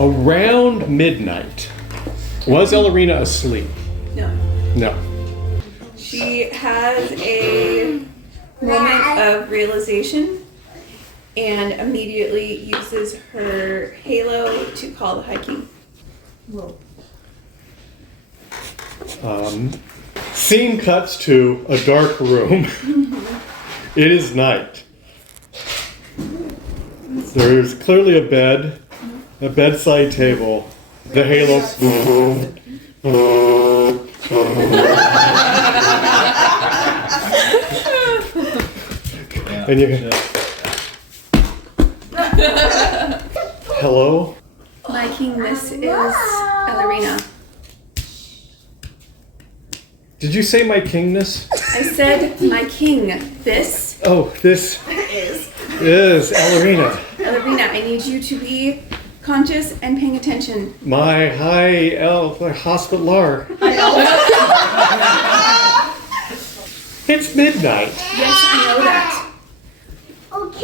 Around midnight, was Elerina asleep? No. No. She has a moment of realization and immediately uses her halo to call the High King. Whoa. Scene cuts to a dark room. It is night. There is clearly a bed, a bedside table, the halo. And you. Hello? My king, this is Elerina. Did you say my kingness? I said, my king, this Oh, this is Elerina. Elerina, I need you to be conscious and paying attention. My high elf hospitaler. It's midnight. Yes, I know that.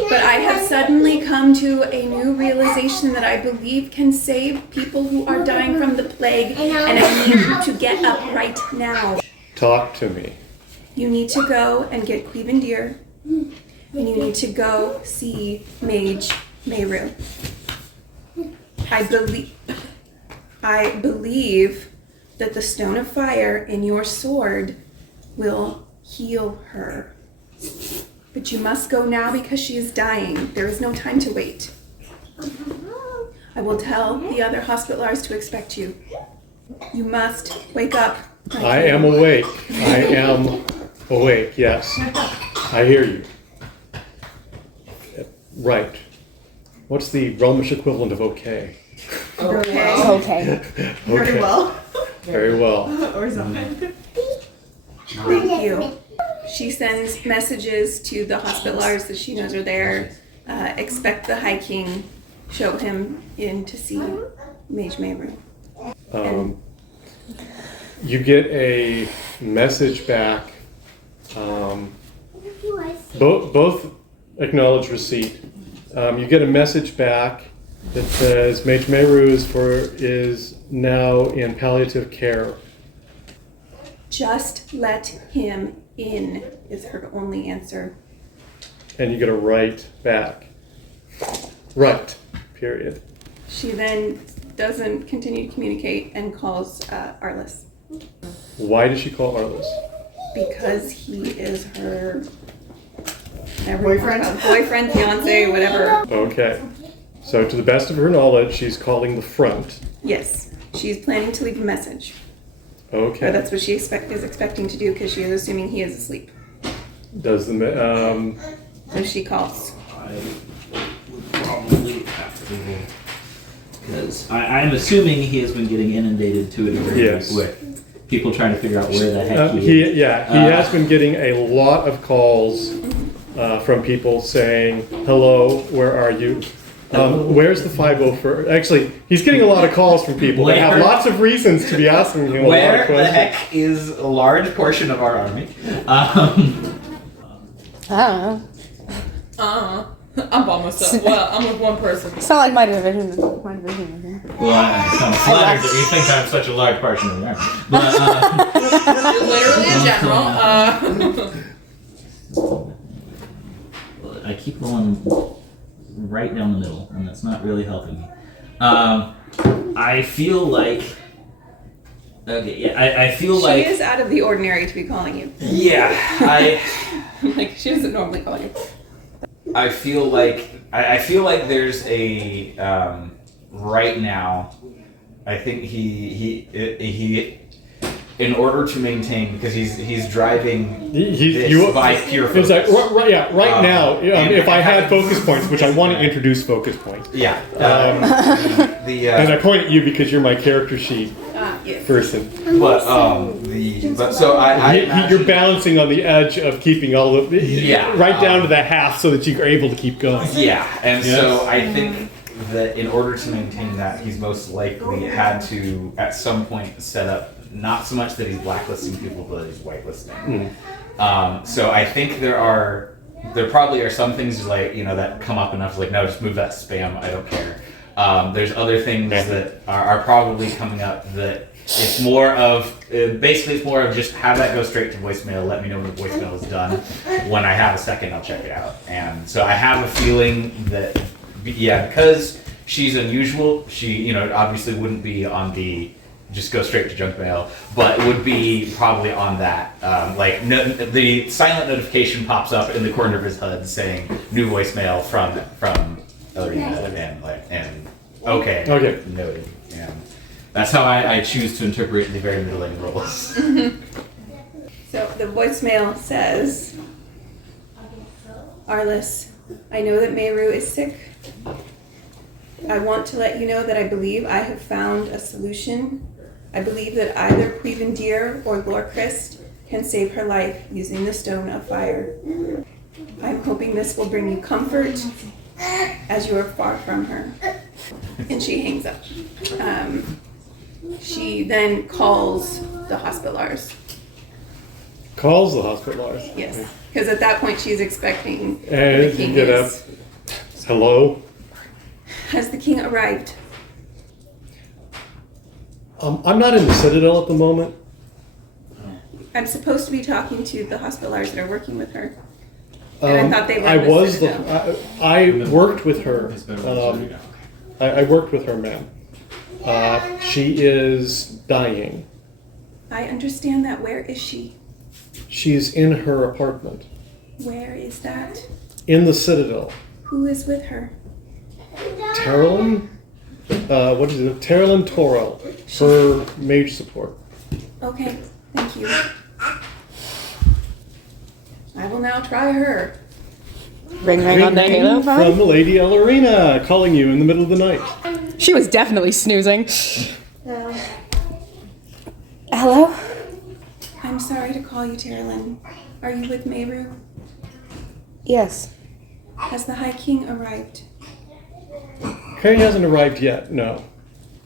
But I have suddenly come to a new realization that I believe can save people who are dying from the plague, and I need you to get up right now. Talk to me. You need to go and get Cuivendir, and you need to go see Mage Mehru. I believe that the stone of fire in your sword will heal her. But you must go now because she is dying. There is no time to wait. I will tell the other hospitalars to expect you. You must wake up. I am awake. I am awake, yes. I hear you. Right. What's the Romish equivalent of okay? Okay. Very well. Very well. Or something. Thank you. She sends messages to the hospitalars that she knows are there. Expect the High King. Show him in to see Mage Mehru. You get a message back. Both acknowledge receipt. You get a message back that says Mage Mehru is now in palliative care. Just let him in is her only answer. And you get a right back. Right. Period. She then doesn't continue to communicate and calls Arliss. Why does she call Arliss? Because he is her Boyfriend? Boyfriend, fiance, whatever. Okay. So to the best of her knowledge, she's calling the front. Yes, she's planning to leave a message. Okay. Or that's what she is expecting to do because she is assuming he is asleep. Does the So she calls. I would probably have to, because I'm assuming he has been getting inundated to a degree Yes. with people trying to figure out where the heck he is. he has been getting a lot of calls from people saying, "Hello, where are you? Where's the 501st?" Actually, he's getting a lot of calls from people that have lots of reasons to be asking him a lot of Where questions. the heck is a large portion of our army? I don't know. I'm by myself. Well, I'm with one person. It's not like my division. My division. Well, I'm flattered that you think I'm such a large portion of the army. But, Literally in general. I keep going right down the middle, and that's not really helping me. I feel like... Okay, yeah, I feel like... She is out of the ordinary to be calling you. Yeah, Like, she doesn't normally call you. I feel like there's a right now. I think he in order to maintain, because he's driving by pure focus. It's like, right now, if I had focus points, which I want to introduce focus points. Yeah. And I point at you because you're my character sheet Yes. person. But so You're balancing on the edge of keeping all of right down to the half so that you're able to keep going. Yeah, and Yes. so I think that in order to maintain that, he's most likely had to at some point set up, not so much that he's blacklisting people, but he's whitelisting. So I think there probably are some things like, that come up enough, like, no, just move that spam, I don't care. There's other things that are probably coming up that it's more of, basically it's more of just have that go straight to voicemail, let me know when the voicemail is done. When I have a second, I'll check it out. And so I have a feeling that, yeah, because she's unusual, she, obviously wouldn't be on the just go straight to junk mail, but would be probably on that. The silent notification pops up in the corner of his HUD saying new voicemail from Elerina, and okay, noted. And that's how I choose to interpret the very middling roles. So the voicemail says, Arliss, I know that Mehru is sick. I want to let you know that I believe I have found a solution. I believe that either Cuivendir or Lorcris can save her life using the Stone of Fire. I'm hoping this will bring you comfort as you are far from her. And she hangs up. She then calls the hospitalars. Calls the hospitalars. Yes, because at that point she's expecting And the king you get up. Hello? Has the king arrived? I'm not in the Citadel at the moment. I'm supposed to be talking to the hospitalars that are working with her. And I thought they were I in the was Citadel. I worked with her. I worked with her, ma'am. She is dying. I understand that. Where is she? She's in her apartment. Where is that? In the Citadel. Who is with her? Terrelin? What is it? Terrelin Torel. Her mage support. Okay, thank you. I will now try her. Ring ring on the halo phone. From Lady Elerina, calling you in the middle of the night. She was definitely snoozing. Hello? I'm sorry to call you, Terrelin. Are you with Mehru? Yes. Has the High King arrived? Carrie hasn't arrived yet, no.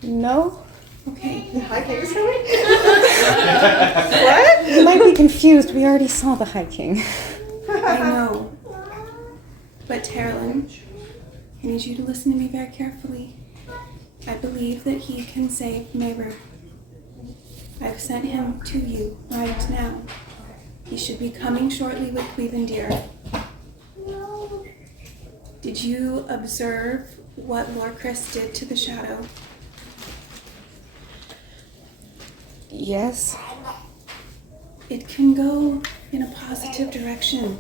No? Okay. High King is coming? What? You might be confused. We already saw the High King. I know. But Terrelin, I need you to listen to me very carefully. I believe that he can save Mehru. I've sent him to you right now. He should be coming shortly with Cuivendir. Did you observe what Lorcris did to the shadow? Yes. It can go in a positive direction.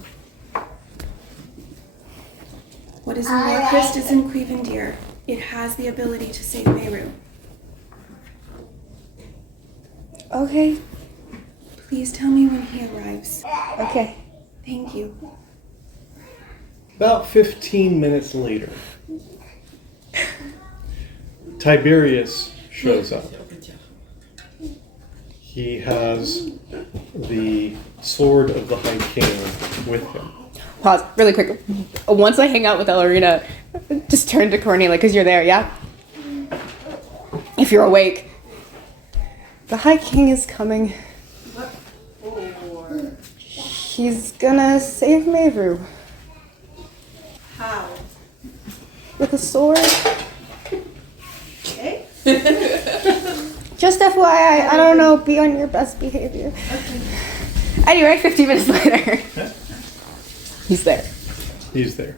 What is in Lorcris is in Cuivendir. It has the ability to save Mehru. Okay. Please tell me when he arrives. Okay. Thank you. About 15 minutes later, Tiberius shows up. He has the sword of the High King with him. Pause. Really quick. Once I hang out with Elerina, just turn to Cornelia, because you're there, yeah? If you're awake. The High King is coming. He's gonna save Mehru. How? With a sword. Okay. Just FYI, I don't know, be on your best behavior. Anyway, 15 minutes later. He's there. He's there.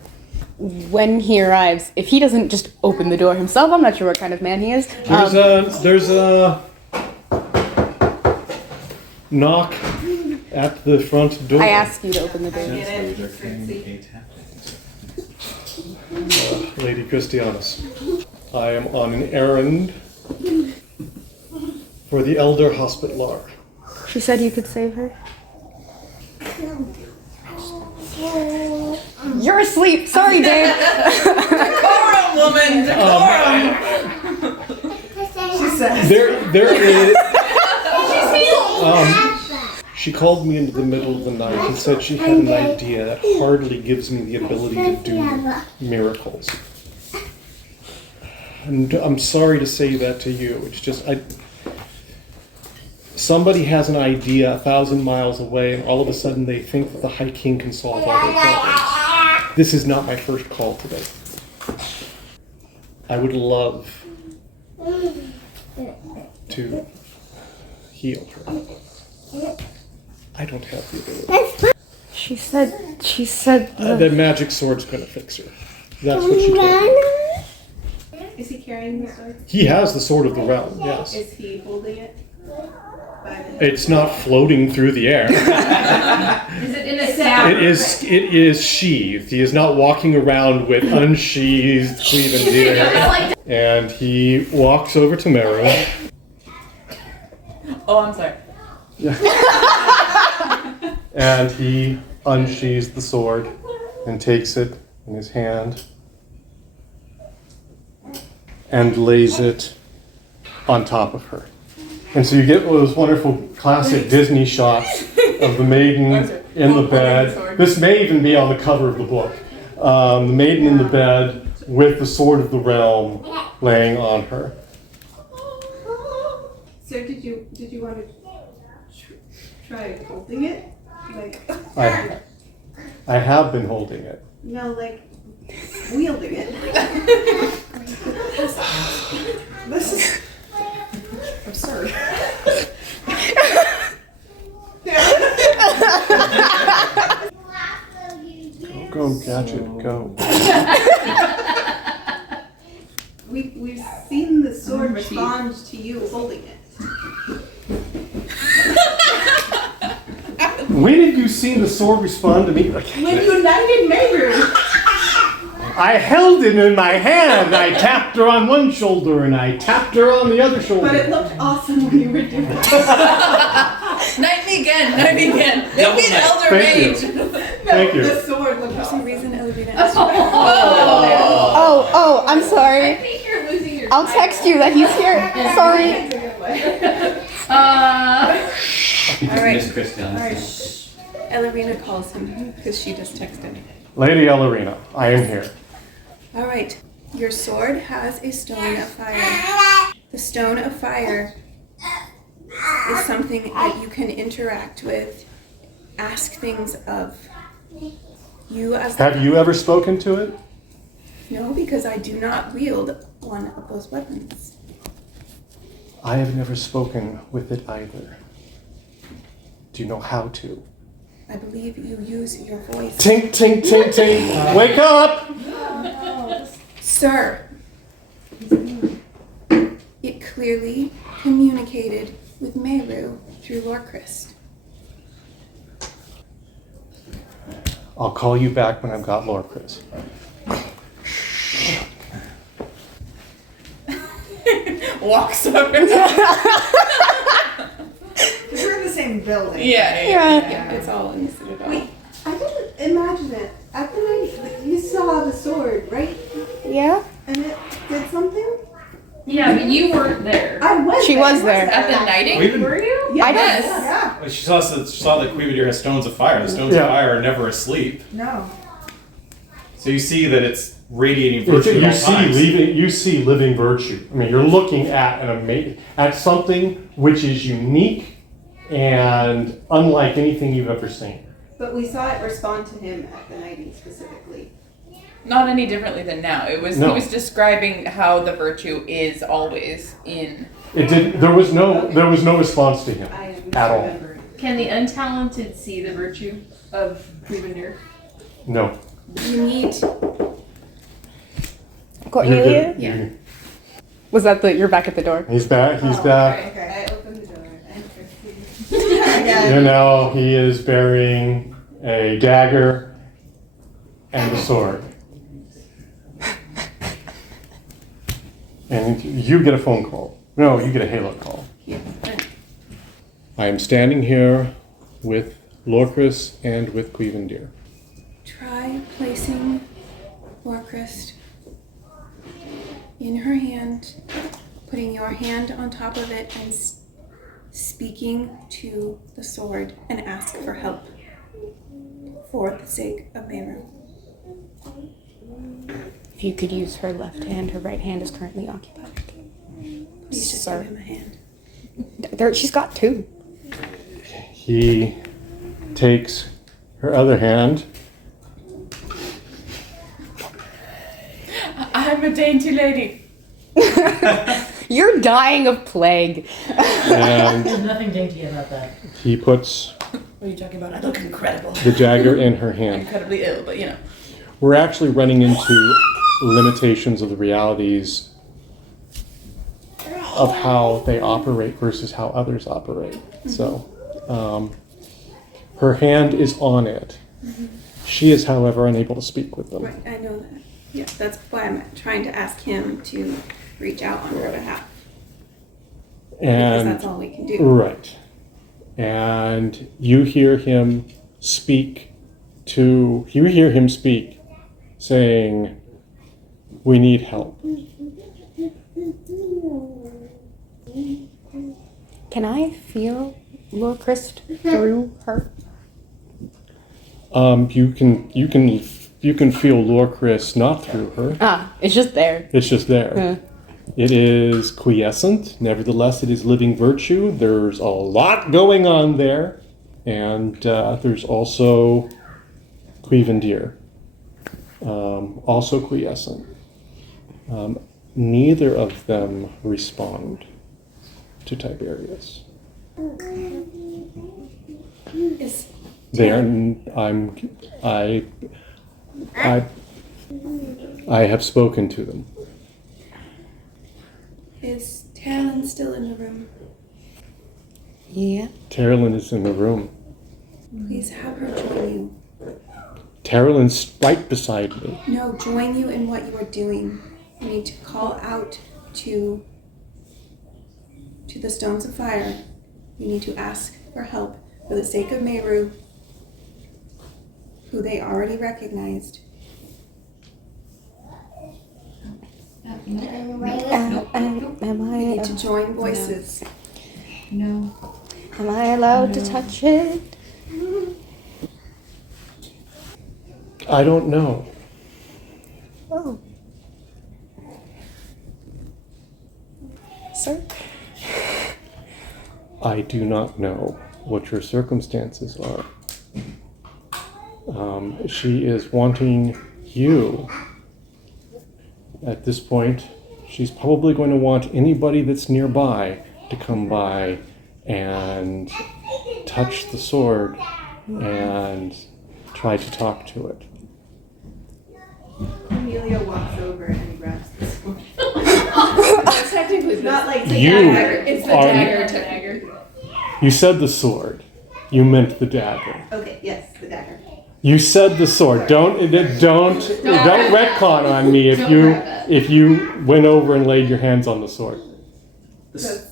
When he arrives, if he doesn't just open the door himself, I'm not sure what kind of man he is. There's a knock at the front door. I asked you to open the door. Lady Christianus, I am on an errand for the Elder Hospitalar. She said you could save her. You're asleep. Sorry, Dave. Decorum, woman! Decorum! She says. There is. She called me into the middle of the night and said she had an idea that hardly gives me the ability to do miracles. And I'm sorry to say that to you. It's just somebody has an idea 1,000 miles away, and all of a sudden they think that the High King can solve all their problems. This is not my first call today. I would love to heal her. I don't have the ability. She said The magic sword's gonna fix her. That's what she told me. Is he carrying the sword? He has the sword of the realm, yes. Is he holding it? It's not floating through the air. Is it in a sack? It is sheathed. He is not walking around with unsheathed Cuivendir. And he walks over to Mehru. Oh, I'm sorry. And he unsheathes the sword and takes it in his hand and lays it on top of her. And so you get those wonderful classic Disney shots of the maiden in the bed. This may even be on the cover of the book. The maiden in the bed with the sword of the realm laying on her. So did you want to try holding it? Like I have been holding it. no, like wielding it. This is absurd. Go, Gadget, go. We've seen the sword respond to you holding it. When did you see the sword respond to me? When you knighted Mehru. I held it in my hand. I tapped her on one shoulder and I tapped her on the other shoulder. But it looked awesome when you were doing it. Knight me again. Make me an elder Thank you. mage. Thank you. The sword looked For some awesome. reason, Elerina Oh, I'm sorry. I think you're losing your I'll text you that he's here. Sorry. All right. Miss Christian. Elerina calls him because she just texted. Lady Elerina, I am here. All right. Your sword has a stone of fire. The stone of fire is something that you can interact with, ask things of. You as Have you ever spoken to it? No, because I do not wield one of those weapons. I have never spoken with it either. Do you know how to? I believe you use your voice. Tink, tink, tink, tink. Wake up! Sir, it clearly communicated with Mehru through Lorcris. I'll call you back when I've got Lorcris. Walks over. We're in the same building. Yeah. It's all in the Citadel. Wait, I didn't imagine it. At the night, you saw the sword, right? Yeah? And it did something? Yeah, but you weren't there. I was She there. was there. At the knighting? Were you? Yeah, I Yes. Yeah. She saw that Cuivendir has stones of fire. The stones Yeah. of fire are never asleep. No. So you see that it's radiating virtue at all times. You see living virtue. I mean, you're looking at at something which is unique and unlike anything you've ever seen. But we saw it respond to him at the nighting specifically. Not any differently than now. He was describing how the virtue is always in. It did. There was no response to him I am at all. remembering. Can the untalented see the virtue of Cuivendir? No. You need. Cornelia? Yeah. Was that you're back at the door? He's back. He's back. Okay. I opened the door. You know, he is bearing a dagger and a sword. And you get a phone call. No, you get a Halo call. Yeah. I am standing here with Lorcris and with Cuivendir. Try placing Lorcris in her hand, putting your hand on top of it and speaking to the sword and ask for help for the sake of Mehru. If you could use her left hand, her right hand is currently occupied. Please just Sorry. give him a hand. She's got two. He takes her other hand. I'm I'm a dainty lady. You're dying of plague. And There's nothing dainty about that. he puts What are you talking about? I look incredible. the dagger in her hand. Incredibly ill, but you know. We're actually running into limitations of the realities of how they operate versus how others operate. So, her hand is on it. She is, however, unable to speak with them. Right, I know that. Yeah, that's why I'm trying to ask him to reach out on her behalf. Because And that's all we can do. right, and you hear him speak, saying, "We need help." Can I feel Lorcris through her? You can feel Lorcris not through her. Ah, it's just there. It's just there. It is quiescent. Nevertheless, it is living virtue. There's a lot going on there, and there's also Cuivendir, also quiescent. Neither of them respond to Tiberius. Is They are. I have spoken to them. Is Talon still in the room? Yeah. Terilyn is in the room. Please have her join you. Terilyn's right beside me. No, join you in what you are doing. You need to call out to the stones of fire. You need to ask for help for the sake of Mehru, who they already recognized. Am You I? need to join voices. No. Am I allowed to touch it? I don't know. Oh. Sir? I do not know what your circumstances are. She is wanting you. At this point, she's probably going to want anybody that's nearby to come by and touch the sword and try to talk to it. Amelia walks over and grabs the sword. Technically, It's not like the You dagger. It's the are- dagger. You said the sword. You meant the dagger. Okay, yes, the dagger. You said the sword. Don't retcon on me if you went over and laid your hands on the sword. That's Is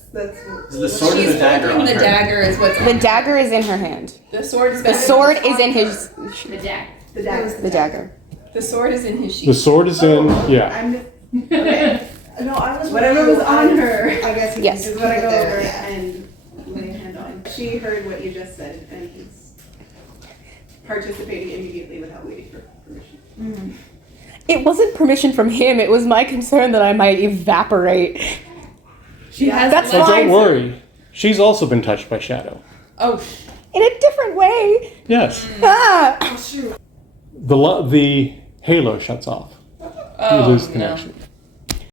the sword or the dagger on The her? dagger is what's The dagger is in her hand. The sword is The sword is in his. The dagger. the dagger. The dagger. The sword is in his sheath. The sword is in. Yeah. I'm just, okay. No, I was Whatever was on her. I guess you Yes. can Is just what I keep go it there, over yeah. and lay a hand on. She heard what you just said and is participating immediately without waiting for permission. It wasn't permission from him. It was my concern that I might evaporate. She has. That's So fine. don't worry. She's also been touched by shadow. Oh, In a different way. Yes. Ah. The halo shuts off. You oh lose no. connection.